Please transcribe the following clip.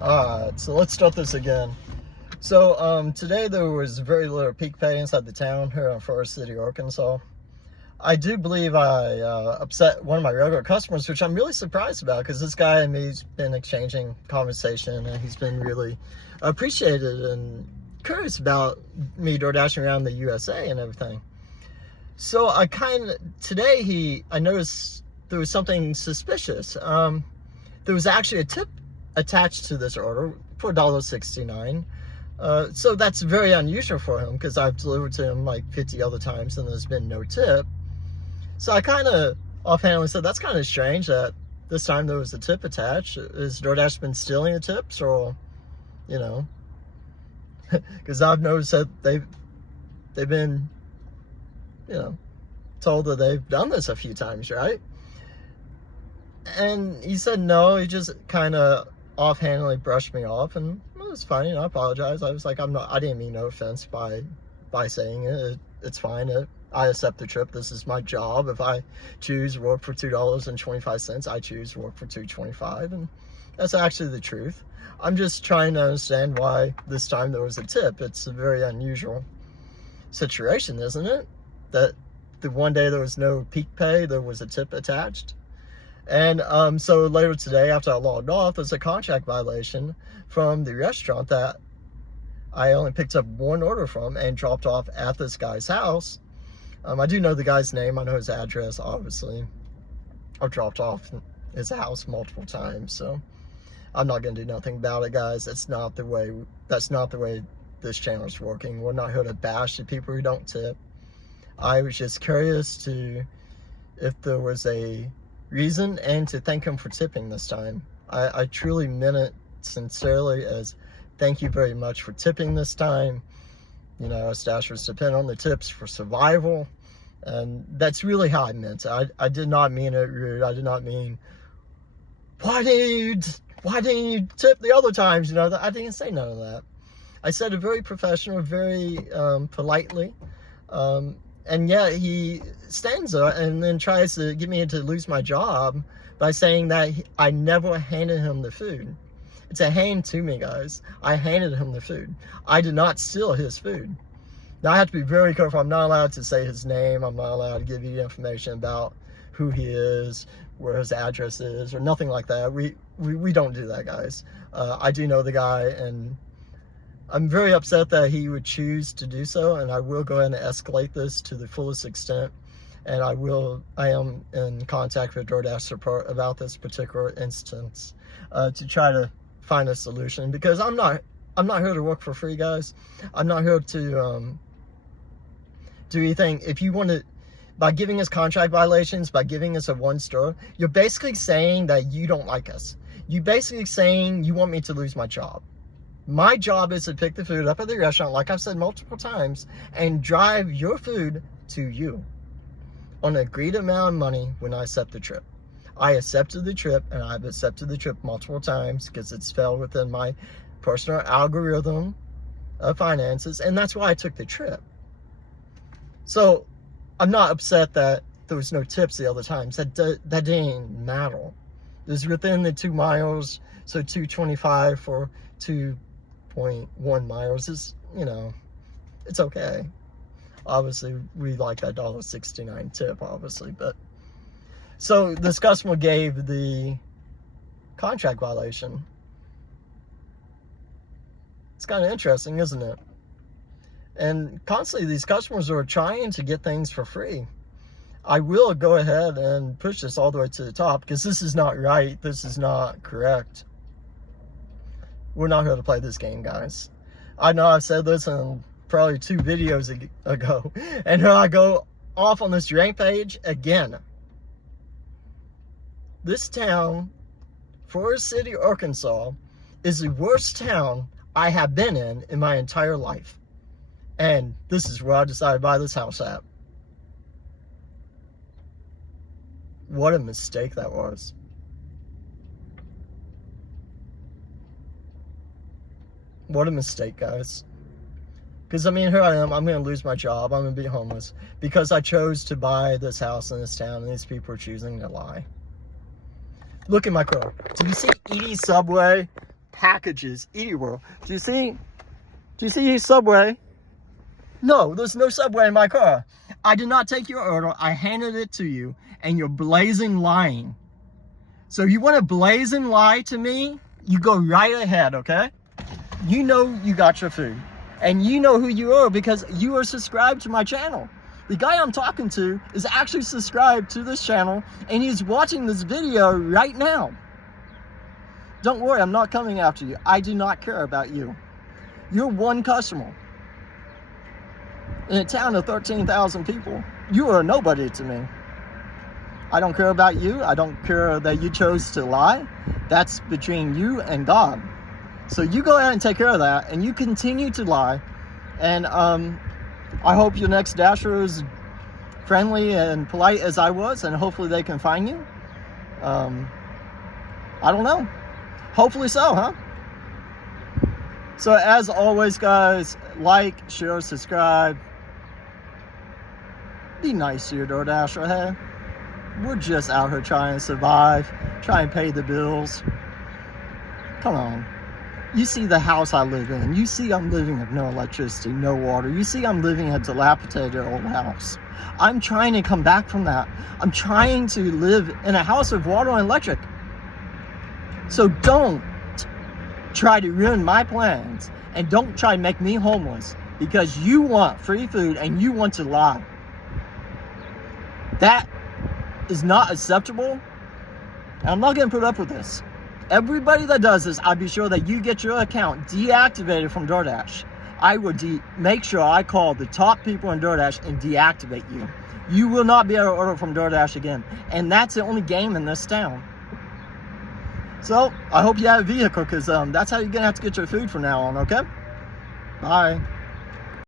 Alright, so let's start this again. So today there was very little peak pay inside the town here in Forest City, Arkansas. I do believe I upset one of my regular customers, which I'm really surprised about, because this guy and me's been exchanging conversation, and he's been really appreciated and curious about me door dashing around the USA and everything. So I noticed there was something suspicious. There was actually a tip attached to this order for $1.69. So that's very unusual for him, because I've delivered to him like 50 other times and there's been no tip. So I kind of offhandedly said, that's kind of strange that this time there was a tip attached. Has DoorDash been stealing the tips, or, you know, because I've noticed that they've been, told that they've done this a few times, right? And he said no. He just kind of offhandedly brushed me off, and it was fine. I apologize. I was like, I didn't mean no offense by saying it. It's fine. I accept the trip. This is my job. If I choose to work for $2.25, I choose to work for $2.25, and that's actually the truth. I'm just trying to understand why this time there was a tip. It's a very unusual situation, isn't it? That the one day there was no peak pay, there was a tip attached. And so later today, after I logged off, there's a contract violation from the restaurant that I only picked up one order from and dropped off at this guy's house. I do know the guy's name. I know his address, obviously. I've dropped off his house multiple times, so I'm not going to do nothing about it, guys. That's not the way this channel is working. We're not here to bash the people who don't tip. I was just curious if there was a reason, and to thank him for tipping this time. I truly meant it sincerely, as thank you very much for tipping this time. Us dashers depend on the tips for survival, and that's really how I meant it. I did not mean it rude. I did not mean, why didn't you tip the other times? I didn't say none of that. I said it very professional, very politely. And yet he stands there and then tries to get me to lose my job by saying that I never handed him the food. It's a hand to me, guys. I handed him the food. I did not steal his food. Now, I have to be very careful. I'm not allowed to say his name. I'm not allowed to give you information about who he is, where his address is, or nothing like that. We don't do that, guys. I do know the guy, and I'm very upset that he would choose to do so, and I will go ahead and escalate this to the fullest extent. And I am in contact with DoorDash support about this particular instance to try to find a solution, because I'm not here to work for free, guys. I'm not here to do anything. If you want to, by giving us contract violations, by giving us a one store, you're basically saying that you don't like us. You're basically saying you want me to lose my job. My job is to pick the food up at the restaurant, like I've said multiple times, and drive your food to you on an agreed amount of money when I accept the trip. I accepted the trip, and I've accepted the trip multiple times because it's fell within my personal algorithm of finances, and that's why I took the trip. So I'm not upset that there was no tips the other times. That didn't matter. It was within the 2 miles, so $2.25 for 2.1 miles is, it's okay. Obviously, we like that $1.69 tip, obviously, but so this customer gave the contract violation. It's kind of interesting, isn't it? And constantly, these customers are trying to get things for free. I will go ahead and push this all the way to the top, because this is not right. This is not correct. We're not here to play this game, guys. I know I've said this in probably 2 videos ago, and here I go off on this rampage again. This town, Forest City, Arkansas, is the worst town I have been in my entire life. And this is where I decided to buy this house at. What a mistake that was. What a mistake, guys. Because, here I am. I'm going to lose my job. I'm going to be homeless because I chose to buy this house in this town, and these people are choosing to lie. Look at my car. Do you see Edie's Subway? packages anywhere. Do you see Subway? No, there's no Subway in my car. I did not take your order. I handed it to you, and you're blazing lying. So you want to blazing lie to me? You go right ahead, okay? You know you got your food. And you know who you are because you are subscribed to my channel. The guy I'm talking to is actually subscribed to this channel, and he's watching this video right now. Don't worry, I'm not coming after you. I do not care about you. You're one customer. In a town of 13,000 people, you are nobody to me. I don't care about you. I don't care that you chose to lie. That's between you and God. So you go ahead and take care of that, and you continue to lie. And I hope your next dasher is friendly and polite as I was, and hopefully they can find you. I don't know. Hopefully so, huh? So as always, guys, like, share, subscribe. Be nice to your DoorDasher, hey? We're just out here trying to survive, trying to pay the bills. Come on. You see the house I live in. You see I'm living with no electricity, no water. You see I'm living in a dilapidated old house. I'm trying to come back from that. I'm trying to live in a house with water and electric. So don't try to ruin my plans, and don't try to make me homeless because you want free food and you want to lie. That is not acceptable, and I'm not going to put up with this. Everybody that does this, I'll be sure that you get your account deactivated from DoorDash. I will make sure I call the top people in DoorDash and deactivate you. You will not be able to order from DoorDash again, and that's the only game in this town. So, I hope you have a vehicle, because that's how you're going to have to get your food from now on, okay? Bye.